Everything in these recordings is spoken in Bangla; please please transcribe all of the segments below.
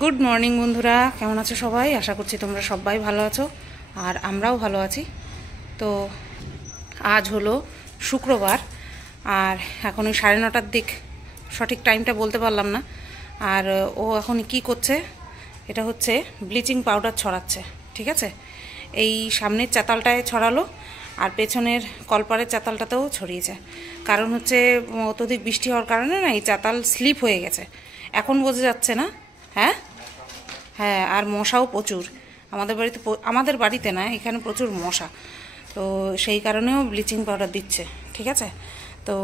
গুড মর্নিং বন্ধুরা, কেমন আছো সবাই? আশা করছি তোমরা সবাই ভালো আছো আর আমরাও ভালো আছি। তো আজ হলো শুক্রবার আর এখন ওই 9:30টার দিক, সঠিক টাইমটা বলতে পারলাম না। আর ও এখন কি করছে, এটা হচ্ছে ব্লিচিং পাউডার ছড়াচ্ছে। ঠিক আছে, এই সামনের চাতালটায় ছড়ালো আর পেছনের কলপারের চাতালটাতেও ছড়িয়েছে। কারণ হচ্ছে অত্যধিক বৃষ্টি হওয়ার কারণে না এই চাতাল স্লিপ হয়ে গেছে, এখন বোঝা যাচ্ছে না। হ্যাঁ হ্যাঁ, আর মশাও প্রচুর আমাদের বাড়িতে না, এখানে প্রচুর মশা। তো সেই কারণেও ব্লিচিং পাউডার দিচ্ছে। ঠিক আছে, তো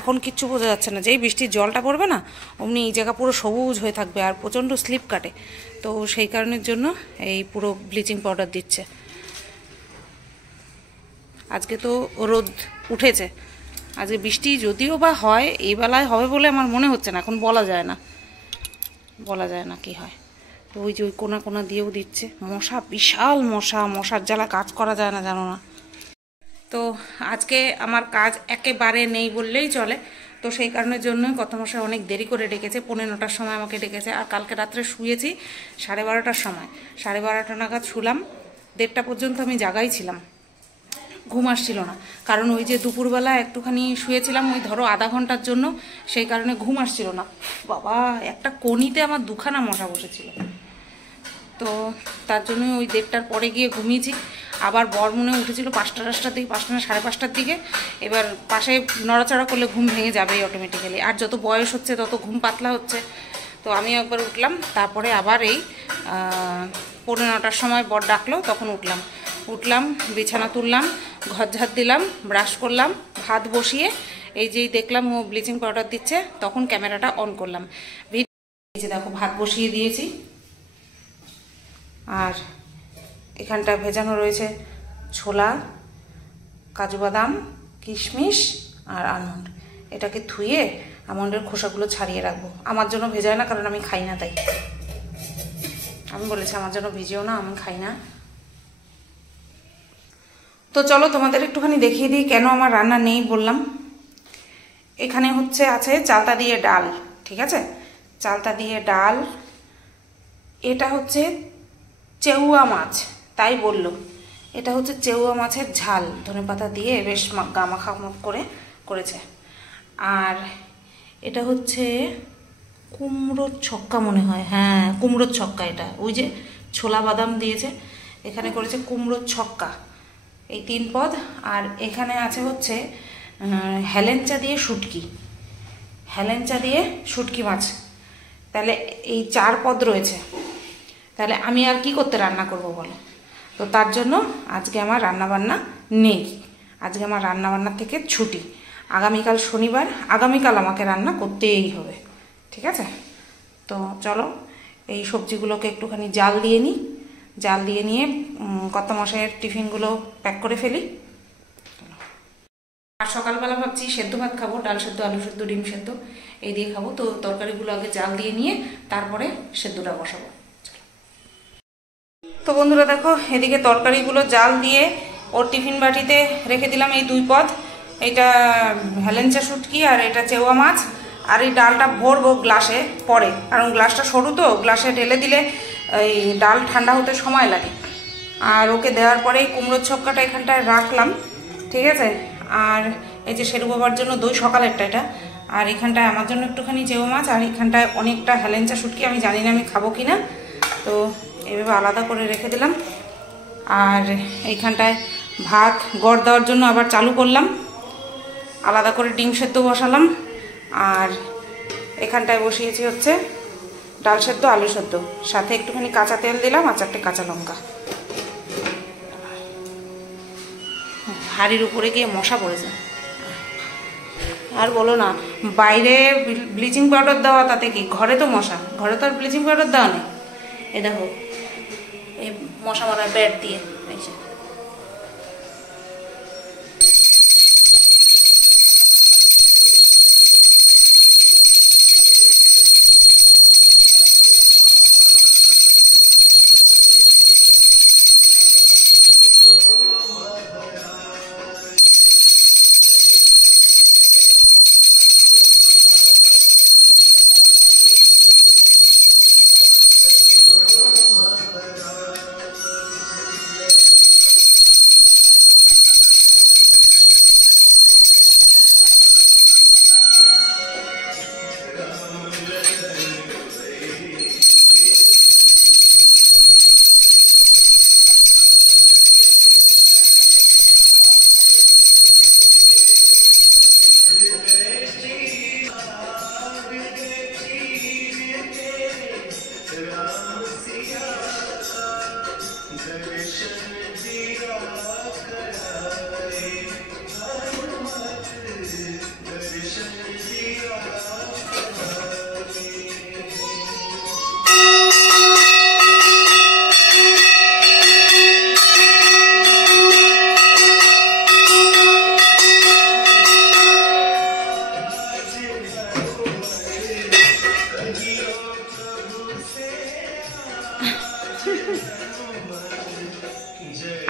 এখন কিচ্ছু বোঝা যাচ্ছে না, যেই বৃষ্টির জলটা পড়বে না অমনি এই জায়গা পুরো সবুজ হয়ে থাকবে আর প্রচণ্ড স্লিপ কাটে। তো সেই কারণের জন্য এই পুরো ব্লিচিং পাউডার দিচ্ছে। আজকে তো রোদ উঠেছে, আজকে বৃষ্টি যদিও বা হয়, এই বেলায় হবে বলে আমার মনে হচ্ছে না, এখন বলা যায় না কি হয়। তো ওই যে ওই কোনা কোনা দিয়েও দিচ্ছে। মশা, বিশাল মশা, মশার জ্বালা কাজ করা যায় না, জানো না। তো আজকে আমার কাজ একেবারে নেই বললেই চলে। তো সেই কারণের জন্য কত মশাই অনেক দেরি করে ডেকেছে, 9:45টার সময় আমাকে ডেকেছে। আর কালকে রাত্রে শুয়েছি 12:30টার সময়, 12:30 নাগাদ শুলাম, 1:30 পর্যন্ত আমি জাগাই ছিলাম, ঘুম আসছিল না। কারণ ওই যে দুপুরবেলা একটুখানি শুয়েছিলাম, ওই ধরো আধা ঘন্টার জন্য, সেই কারণে ঘুম আসছিল না। বাবা, একটা কনিতে আমার 2খানা মশা বসেছিল। তো তার জন্য ওই 1:30টার পরে গিয়ে ঘুমিয়েছি। আবার বরমনে উঠেছিল 5টার দিকে, 5টা না 5:30টার দিকে। এবার পাশে নড়াচড়া করলে ঘুম ভেঙে যাবেই অটোমেটিক্যালি, আর যত বয়স হচ্ছে তত ঘুম পাতলা হচ্ছে। তো আমি একবার উঠলাম, তারপরে আবার এই 9:45টার সময় বর ডাকলো, তখন উঠলাম, বিছানা তুললাম, ঘর ঝাড় দিলাম, ব্রাশ করলাম, ভাত বসিয়ে এই যেই দেখলাম ও ব্লিচিং পাউডার দিচ্ছে, তখন ক্যামেরাটা অন করলাম। এই যে দেখো, ভাত বসিয়ে দিয়েছি আর এখানটা ভেজানো রয়েছে ছোলা, কাজু বাদাম, কিশমিশ আর আমন্ড। এটাকে ধুয়ে আমন্ডের খোসাগুলো ছাড়িয়ে রাখবো। আমার জন্য ভেজায় না, কারণ আমি খাই না, তাই আমি বলেছি আমার জন্য ভিজিও না, আমি খাই না। তো চলো তোমাদের একটুখানি দেখিয়ে দিই কেন আমার রান্না নেই বললাম। এখানে আছে চালতা দিয়ে ডাল। ঠিক আছে, চালতা দিয়ে ডাল। এটা হচ্ছে চেউয়া মাছ, তাই বলল। এটা হচ্ছে চেউয়া মাছের ঝাল, ধনেপাতা দিয়ে বেশ গামাখা করে করেছে। আর এটা হচ্ছে কুমড়োর ছক্কা মনে হয়, হ্যাঁ কুমড়োর ছক্কা। এটা ওই যে ছোলা বাদাম দিয়েছে, এখানে করেছে কুমড়োর ছক্কা। এই 3 পদ। আর এখানে হচ্ছে হেলেঞ্চা দিয়ে শুটকি মাছ। তাহলে এই 4 পদ রয়েছে। তাহলে আমি আর কি করতে রান্না করব বলো? তো তার জন্য আজকে আমার রান্নাবান্না নেই, আজকে আমার রান্নাবান্নার থেকে ছুটি। আগামীকাল শনিবার, আগামীকাল আমাকে রান্না করতেই হবে। ঠিক আছে, তো চলো এই সবজিগুলোকে একটুখানি জাল দিয়ে নিয়ে কর্তামশাইয়ের টিফিনগুলো প্যাক করে ফেলি। আর সকালবেলা ভাবছি সেদ্ধ ভাত খাবো, ডাল সেদ্ধ, আলু সেদ্ধ, ডিম সেদ্ধ এই দিয়ে খাবো। তো তরকারিগুলো আগে জাল দিয়ে নিয়ে তারপরে সেদ্ধটা বসাবো। তো বন্ধুরা দেখো, এদিকে তরকারিগুলো জাল দিয়ে ওর টিফিন বাটিতে রেখে দিলাম এই 2 পদ। এটা হেলেঞ্চা শুটকি আর এটা চেওয়া মাছ। আর এই ডালটা ভরবো গ্লাসে পরে, কারণ গ্লাসটা সরু, তো গ্লাসে ঢেলে দিলে এই ডাল ঠান্ডা হতে সময় লাগে। আর ওকে দেওয়ার পরে এই কুমড়োর ছক্কাটা এখানটায় রাখলাম। ঠিক আছে, আর এই যে শেরু বাবার জন্য দই, সকালেরটা এটা। আর এখানটায় আমার জন্য একটুখানি চেওয়া মাছ, আর এখানটায় অনেকটা হেলেঞ্চা শুটকি। আমি জানি না আমি খাবো কিনা, তো এভাবে আলাদা করে রেখে দিলাম। আর এইখানটায় ভাত গড় দেওয়ার জন্য আবার চালু করলাম, আলাদা করে ডিম সেদ্ধ বসালাম। আর এখানটায় বসিয়েছি হচ্ছে ডাল সেদ্ধ, আলু সেদ্ধ, সাথে একটুখানি কাঁচা তেল দিলাম আর 4টে কাঁচা লঙ্কা। হাঁড়ির উপরে গিয়ে মশা পড়েছে, আর বলো না। বাইরে ব্লিচিং পাউডার দেওয়া, তাতে কি, ঘরে তো মশা, ঘরে তো আর ব্লিচিং পাউডার দেওয়া নেই। এ দেখো, এই মশা মারার ব্যাট দিয়ে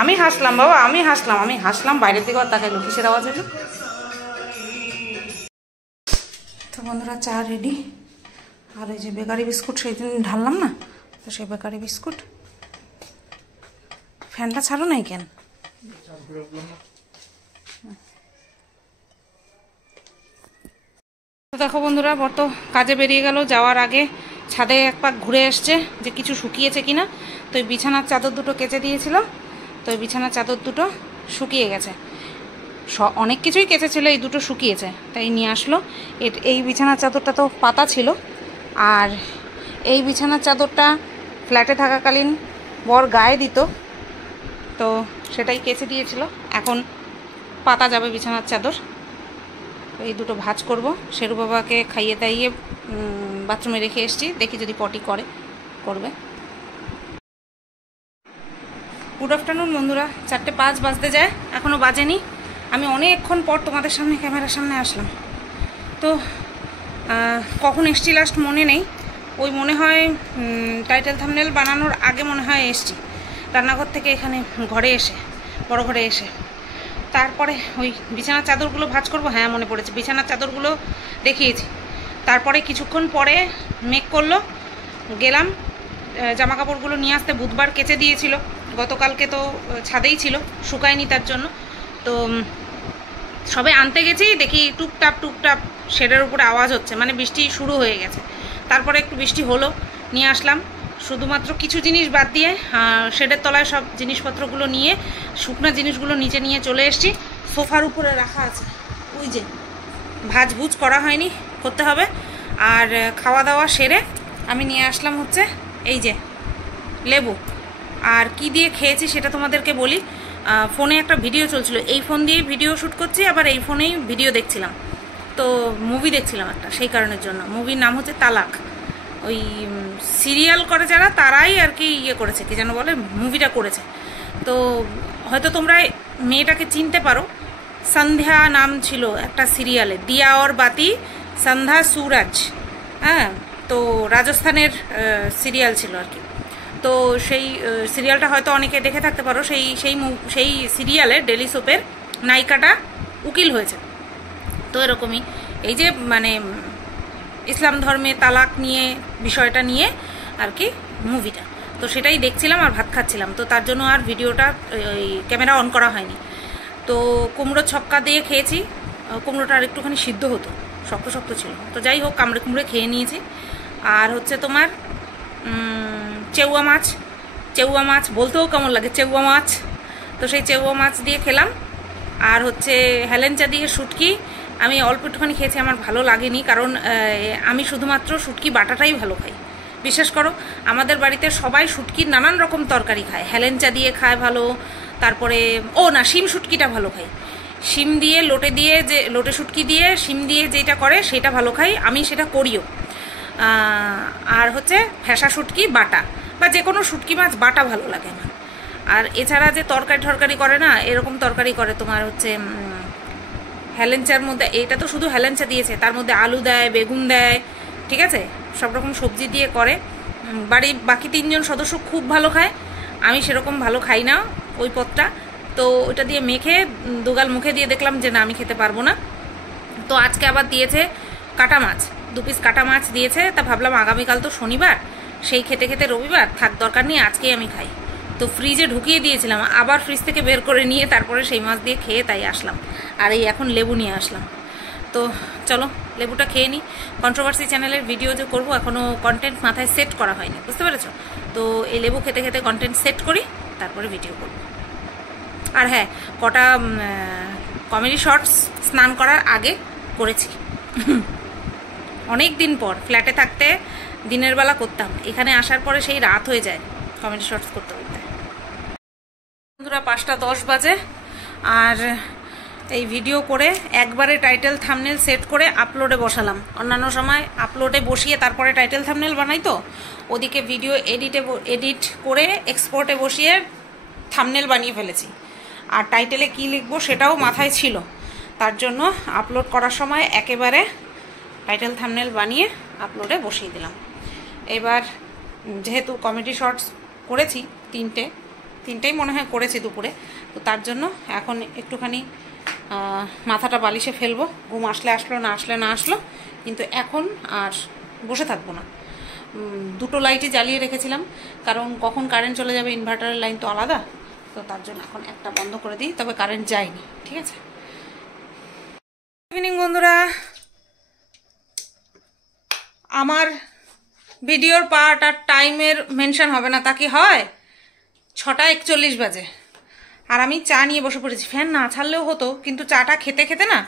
আমি হাসলাম বাবা, আমি হাসলাম বাইরের দিকে আর তাকাইলো কিসের আওয়াজ হলো। তো বন্ধুরা চা রেডি, আর এই যে বেকারি বিস্কুট সেই দিন ঢাললাম না, তো সেই বেকারি বিস্কুট। ফ্যানটা ছাড়ো নাই কেন? দেখো বন্ধুরা, বর্ত কাজে বেরিয়ে গেল, যাওয়ার আগে ছাদে এক পাক ঘুরে এসছে যে কিছু শুকিয়েছে কিনা। তো এই বিছানার চাদর দুটো কেচে দিয়েছিল, তো এই বিছানার চাদর দুটো শুকিয়ে গেছে। অনেক কিছুই কেচেছিল, এই দুটো শুকিয়েছে, তাই নিয়ে আসলো। এই বিছানার চাদরটা তো পাতা ছিল, আর এই বিছানার চাদরটা ফ্ল্যাটে থাকাকালীন বর গায়ে দিত, তো সেটাই কেচে দিয়েছিল। এখন পাতা যাবে বিছানার চাদর। এই দুটো ভাঁজ করব। শেরু বাবাকে খাইয়ে দাইয়ে বাথরুমে রেখে এসেছি, দেখি যদি পটি করবে। গুড আফটারনুন বন্ধুরা, 4:05 বাজতে যায়, এখনও বাজেনি। আমি অনেকক্ষণ পর তোমাদের সামনে ক্যামেরার সামনে আসলাম। তো কখন এসছি লাস্ট মনে নেই, ওই মনে হয় টাইটেল থাম্বনেল বানানোর আগে মনে হয় এসছি রান্নাঘর থেকে এখানে ঘরে এসে, বড় ঘরে এসে। তারপরে ওই বিছানার চাদরগুলো ভাঁজ করবো, হ্যাঁ মনে পড়েছে, বিছানার চাদরগুলো দেখিয়েছি। তারপরে কিছুক্ষণ পরে মেঘ করলো, গেলাম জামা কাপড়গুলো নিয়ে আসতে। বুধবার কেচে দিয়েছিল, গতকালকে তো ছাদেই ছিল, শুকায়নি তার জন্য। তো সবে আনতে গেছি, দেখি টুপটাপ শেডের উপরে আওয়াজ হচ্ছে, মানে বৃষ্টি শুরু হয়ে গেছে। তারপরে একটু বৃষ্টি হলো, নিয়ে আসলাম। শুধুমাত্র কিছু জিনিস বাদ দিয়ে শেডের তলায় সব জিনিসপত্রগুলো নিয়ে, শুকনো জিনিসগুলো নিচে নিয়ে চলে এসেছি। সোফার উপরে রাখা আছে, ওই যে ভাজভুজ করা হয়নি, করতে হবে। আর খাওয়া দাওয়া সেরে আমি নিয়ে আসলাম হচ্ছে এই যে লেবু। আর কি দিয়ে খেয়েছি সেটা তোমাদেরকে বলি। ফোনে একটা ভিডিও চলছিল, এই ফোন দিয়েই ভিডিও শ্যুট করছি, আবার এই ফোনেই ভিডিও দেখছিলাম। তো মুভি দেখছিলাম একটা, সেই কারণের জন্য। মুভির নাম হচ্ছে তালাক। ওই সিরিয়াল করে যারা, তারাই আর কি ইয়ে করেছে, কি যেন বলে, মুভিটা করেছে। তো হয়তো তোমরা মেয়েটাকে চিনতে পারো, সন্ধ্যা নাম ছিল একটা সিরিয়ালে, দিয়া और বাতি সন্ধ্যা সুরজ। হ্যাঁ, তো রাজস্থানের সিরিয়াল ছিল আর কি। তো সেই সিরিয়ালটা হয়তো অনেকে দেখে থাকতে পারো। সেই সিরিয়ালে ডেলি সোপের নায়িকাটা উকিল হয়েছে। তো এরকমই এই যে মানে ইসলাম ধর্মে তালাক নিয়ে বিষয়টা নিয়ে আর কি মুভিটা। তো সেটাই দেখছিলাম আর ভাত খাচ্ছিলাম, তো তার জন্য আর ভিডিওটা ওই ক্যামেরা অন করা হয়নি। তো কুমড়ো ছক্কা দিয়ে খেয়েছি, কুমড়োটা আর একটুখানি সিদ্ধ হতো, শক্ত ছিল। তো যাই হোক, কামড়ে কুমড়ে খেয়ে নিয়েছি। আর হচ্ছে তোমার চেউয়া মাছ বলতেও কেমন লাগে, চেউয়া মাছ। তো সেই চেউয়া মাছ দিয়ে খেলাম। আর হচ্ছে হেলেঞ্চা দিয়ে শুটকি আমি অল্প একটুখানি খেয়েছি, আমার ভালো লাগেনি, কারণ আমি শুধুমাত্র শুটকি বাটাটাই ভালো খাই। বিশ্বাস করো, আমাদের বাড়িতে সবাই শুটকির নানান রকম তরকারি খায়, হেলেঞ্চা দিয়ে খায় ভালো, তারপরে শিম শুটকিটা ভালো খাই। শিম দিয়ে লোটে শুটকি দিয়ে শিম দিয়ে যেটা করে সেটা ভালো খাই, আমি সেটা করিও। আর হচ্ছে ফ্যাসা শুটকি বাটা, বা যে কোনো শুটকি মাছ বাটা ভালো লাগে আমার। আর এছাড়া যে তরকারি করে না, এরকম তরকারি করে তোমার হচ্ছে হেলেঞ্চার মধ্যে, এটা তো শুধু হেলেঞ্চা দিয়েছে, তার মধ্যে আলু দেয়, বেগুন দেয়, ঠিক আছে, সব রকম সবজি দিয়ে করে। বাড়ির বাকি 3 জন সদস্য খুব ভালো খায়, আমি সেরকম ভালো খাই না ওই পদটা। তো ওইটা দিয়ে মেখে দুগাল মুখে দিয়ে দেখলাম যে না, আমি খেতে পারবো না। তো আজকে আবার দিয়েছে কাটা মাছ, 2 পিস কাটা মাছ দিয়েছে। তা ভাবলাম আগামীকাল তো শনিবার, সেই খেতে খেতে রবিবার, থাক দরকার নেই, আজকেই আমি খাই। তো ফ্রিজে ঢুকিয়ে দিয়েছিলাম, আবার ফ্রিজ থেকে বের করে নিয়ে তারপরে সেই মাছ দিয়ে খেয়ে তাই আসলাম। আর এই এখন লেবু নিয়ে আসলাম। তো চলো লেবুটা খেয়ে নিই। কন্ট্রোভার্সি চ্যানেলের ভিডিও যে করবো, এখনও কন্টেন্ট মাথায় সেট করা হয়নি, বুঝতে পেরেছো? তো এই লেবু খেতে খেতে কন্টেন্ট সেট করি, তারপরে ভিডিও করব। আর হ্যাঁ, কটা কমেডি শর্টস স্নান করার আগে করেছি। অনেক দিন পর, ফ্ল্যাটে থাকতে দিনের বেলা করতাম, এখানে আসার পরে সেই রাত হয়ে যায় কমেডি শর্টস করতে করতে। বন্ধুরা 5:10 বাজে, আর এই ভিডিও করে একবারে টাইটেল থাম্বনেল সেট করে আপলোডে বসালাম। অন্যান্য সময় আপলোডে বসিয়ে তারপরে টাইটেল থাম্বনেল বানাই, তো ওদিকে ভিডিও এডিট করে এক্সপোর্টে বসিয়ে থাম্বনেল বানিয়ে ফেলেছি। আর টাইটেলে কি লিখবো সেটাও মাথায় ছিল, তার জন্য আপলোড করার সময় একেবারে টাইটেল থাম্বনেল বানিয়ে আপলোডে বসিয়ে দিলাম। এবার যেহেতু কমেডি শর্টস করেছি, তিনটেই মনে হয় করেছি দুপুরে। তো তার জন্য এখন একটুখানি মাথাটা বালিশে ফেলবো, ঘুম আসলে আসলো, না আসলে না আসলো, কিন্তু এখন আর বসে থাকবো না। দুটো লাইটই জ্বালিয়ে রেখেছিলাম, কারণ কখন কারেন্ট চলে যাবে, ইনভার্টারের লাইন তো আলাদা, তো তার জন্য এখন একটা বন্ধ করে দিই। তবে কারেন্ট যায়নি, ঠিক আছে। ইভিনিং বন্ধুরা, আমার ভিডিওর পার্ট আর টাইমের মেনশন হবে না তা কি হয়? 6:41 বাজে, আর আমি চা নিয়ে বসে পড়েছি। ফ্যান না ছাড়লেও হতো, কিন্তু চাটা খেতে খেতে না,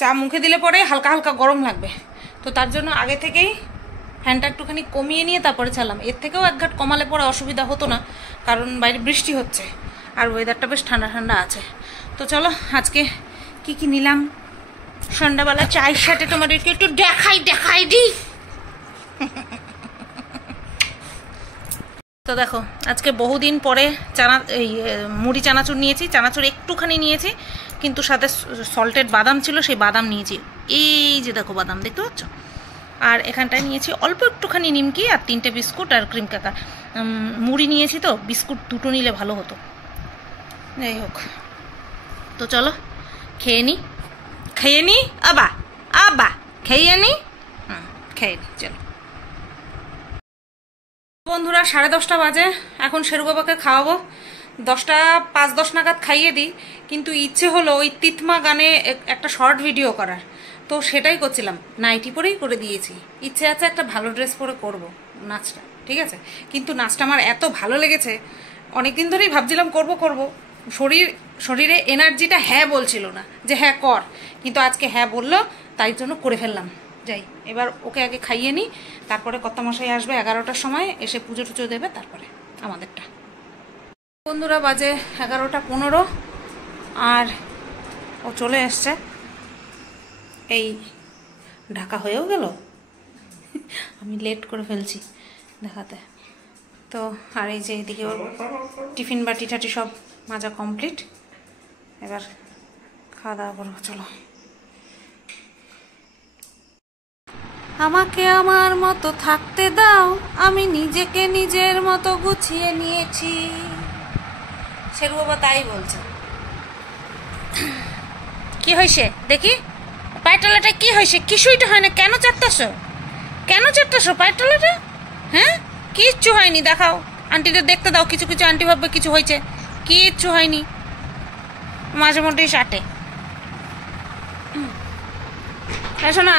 চা মুখে দিলে পরে হালকা হালকা গরম লাগবে, তো তার জন্য আগে থেকেই ফ্যানটা একটুখানি কমিয়ে নিয়ে তারপরে চালাম। এর থেকেও এক ঘাট কমালে পরে অসুবিধা হতো না, কারণ বাইরে বৃষ্টি হচ্ছে আর ওয়েদারটা বেশ ঠান্ডা ঠান্ডা আছে। তো চলো আজকে কি কি নিলাম সন্ধ্যাবেলা চায়ের সাথে তোমাদেরকে একটু দেখাই দিই। তো দেখো, আজকে বহুদিন পরে মুড়ি চানাচুর নিয়েছি। চানাচুর একটুখানি নিয়েছি, কিন্তু সাথে সল্টেড বাদাম ছিল, সেই বাদাম নিয়েছি। এই যে দেখো বাদাম দেখতে পাচ্ছ। আর এখানটায় নিয়েছি অল্প একটুখানি নিমকি আর 3টে বিস্কুট আর ক্রিম কাকা। মুড়ি নিয়েছি তো, বিস্কুট 2টো নিলে ভালো হতো। যাই হোক, তো চলো খেয়ে নি আবা খেয়ে নি চলো বন্ধুরা। 10:30 বাজে, এখন শেরু বাবাকে খাওয়াবো। 10:05-10 নাগাদ খাইয়ে দিই, কিন্তু ইচ্ছে হলো ওই তিতমা গানে একটা শর্ট ভিডিও করার, তো সেটাই করছিলাম। নাইটি পরেই করে দিয়েছি, ইচ্ছে আছে একটা ভালো ড্রেস পরে করব নাচটা, ঠিক আছে। কিন্তু নাচটা আমার এত ভালো লেগেছে, অনেকদিন ধরেই ভাবছিলাম করব, শরীরে এনার্জিটা হ্যাঁ বলছিল না যে হ্যাঁ কর, কিন্তু আজকে হ্যাঁ বললো, তাই জন্য করে ফেললাম। যাই, এবার ওকে আগে খাইয়ে নিই, তারপরে কর্তামশাই আসবে 11টার সময়, এসে পুজো টুজো দেবে, তারপরে আমাদেরটা। বন্ধুরা বাজে 11:15, আর ও চলে এসছে। এই ঢাকা হয়েও গেল, আমি লেট করে ফেলছি দেখাতে। তো আর এই যে এদিকে ওর টিফিন বাটি টাটি সব মাজা কমপ্লিট, এবার খাওয়া দাওয়া করবো। চলো। আমাকে আমার মতো থাকতে দাও, আমি নিজেকে নিজের মতো গুছিয়ে নিয়েছি। শেরু বাবা তাই বলছে। কি হয়েছে দেখি, পায়ের তলাটা কি হয়েছে? কিছুই তো হয় না, কেন চাটতেছো পায়ের তলাটা? হ্যাঁ, কিচ্ছু হয়নি, দেখাও আন্টিদের দেখতে দাও। কিছু আন্টি ভাববে কিছু হয়েছে, কিচ্ছু হয়নি, মাঝে মধ্যেই চাটে। এসো না,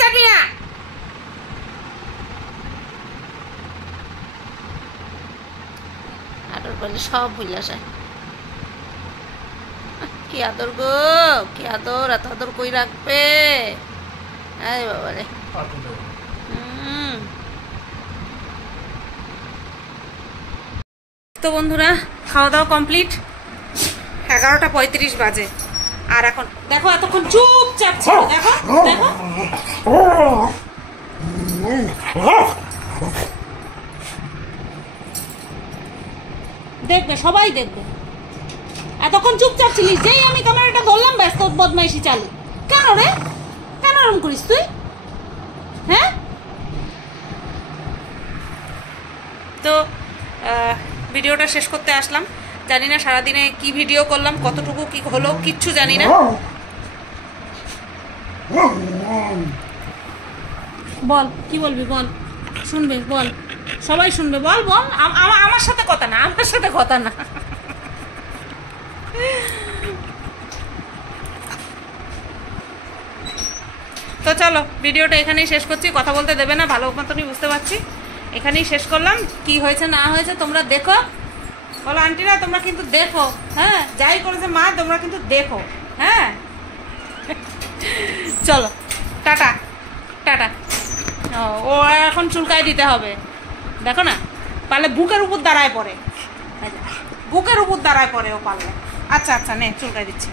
চাটনি না। আদর বলে সব ভুলে যায়। কি আদর গো, কি আদর, এত আদর কই রাখবে? এই বাবা রে। তো বন্ধুরা, খাওয়া দাওয়া কমপ্লিট, 11:35 বাজে। আর এখন দেখো, এতক্ষণ চুপচাপ ছিল, দেখো দেখবে, সবাই দেখবে। এতক্ষণ চুপচাপ ছিলিস, যেই আমি ক্যামেরাটা ধরলাম ব্যস্ত বদমাইশি চালু। কেন রে, কেন এরকম করিস তুই? হ্যাঁ, তো ভিডিওটা শেষ করতে আসলাম। জানি না সারাদিনে কি ভিডিও করলাম, কতটুকু কি হলো, কিচ্ছু জানি না। বল, কি বলবি বল, শুনবে বল, সবাই শুনবে, বল আমার সাথে কথা না, তো চলো ভিডিওটা এখানেই শেষ করছি। কথা বলতে দেবে না, ভালো মতনই বুঝতে পারছি। এখানেই শেষ করলাম। কি হয়েছে না হয়েছে তোমরা দেখো, বলো আন্টিরা তোমরা কিন্তু দেখো, হ্যাঁ, যাই করেছে মা তোমরা কিন্তু দেখো, হ্যাঁ। চলো টাটা। ও এখন চুলকায় দিতে হবে, দেখো না, পারলে বুকের উপর দাঁড়ায় পড়ে ও পারলে। আচ্ছা নে চুলকায় দিচ্ছি।